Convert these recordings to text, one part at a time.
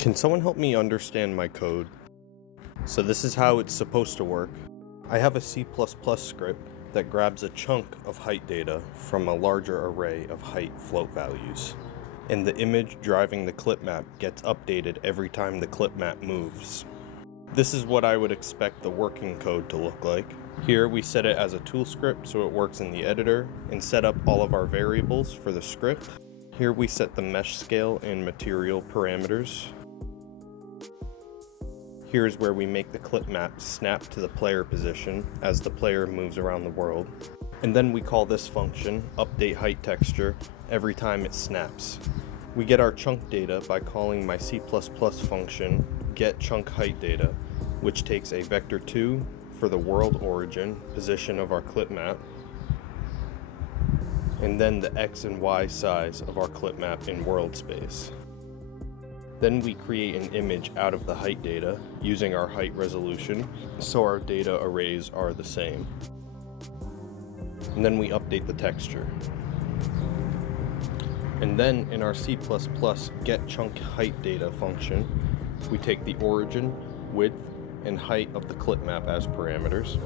Can someone help me understand my code? So this is how it's supposed to work. I have a C++ script that grabs a chunk of height data from a larger array of height float values. And the image driving the clipmap gets updated every time the clipmap moves. This is what I would expect the working code to look like. Here we set it as a tool script so it works in the editor and set up all of our variables for the script. Here we set the mesh scale and material parameters. Here's where we make the clipmap snap to the player position as the player moves around the world. And then we call this function, update height texture, every time it snaps. We get our chunk data by calling my C++ function, getChunkHeightData, which takes a vector2 for the world origin position of our clipmap, and then the x and y size of our clipmap in world space. Then we create an image out of the height data using our height resolution, so our data arrays are the same. And then we update the texture. And then in our C++ getChunkHeightData function, we take the origin, width, and height of the clipmap as parameters.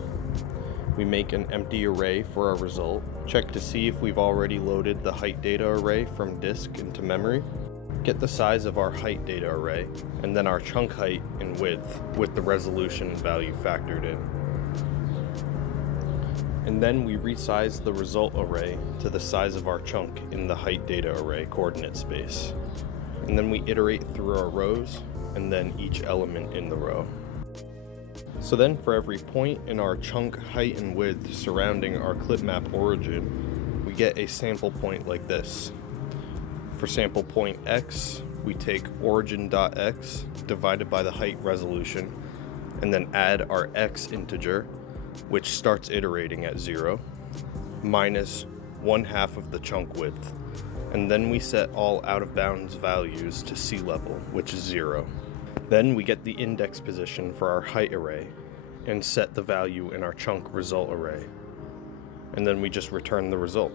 We make an empty array for our result, check to see if we've already loaded the height data array from disk into memory, get the size of our height data array, and then our chunk height and width with the resolution value factored in. And then we resize the result array to the size of our chunk in the height data array coordinate space. And then we iterate through our rows, and then each element in the row. So then for every point in our chunk height and width surrounding our clipmap origin, we get a sample point like this. For sample point x, we take origin.x divided by the height resolution, and then add our x integer, which starts iterating at 0, minus 1/2 of the chunk width. And then we set all out of bounds values to sea level, which is 0. Then we get the index position for our height array and set the value in our chunk result array. And then we just return the result.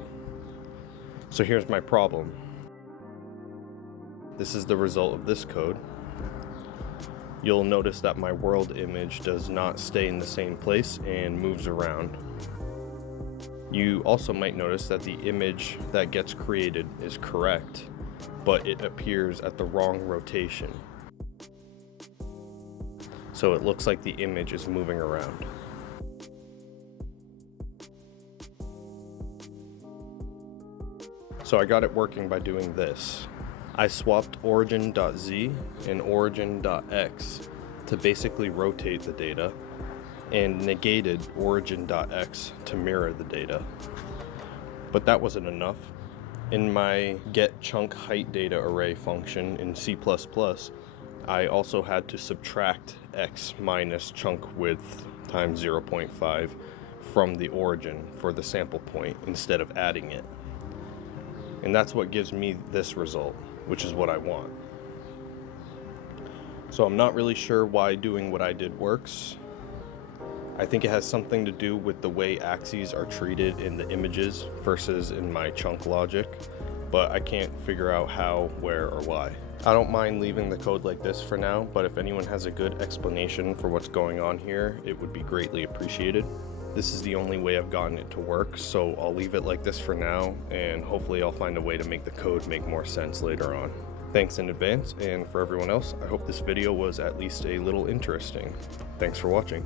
So here's my problem. This is the result of this code. You'll notice that my world image does not stay in the same place and moves around. You also might notice that the image that gets created is correct, but it appears at the wrong rotation. So it looks like the image is moving around. So I got it working by doing this. I swapped origin.z and origin.x to basically rotate the data, and negated origin.x to mirror the data. But that wasn't enough. In my getChunkHeightData array function in C++, I also had to subtract x minus chunk width times 0.5 from the origin for the sample point instead of adding it. And that's what gives me this result, which is what I want. So I'm not really sure why doing what I did works. I think it has something to do with the way axes are treated in the images versus in my chunk logic, but I can't figure out how, where, or why. I don't mind leaving the code like this for now, but if anyone has a good explanation for what's going on here, it would be greatly appreciated. This is the only way I've gotten it to work, so I'll leave it like this for now, and hopefully I'll find a way to make the code make more sense later on. Thanks in advance, and for everyone else, I hope this video was at least a little interesting. Thanks for watching.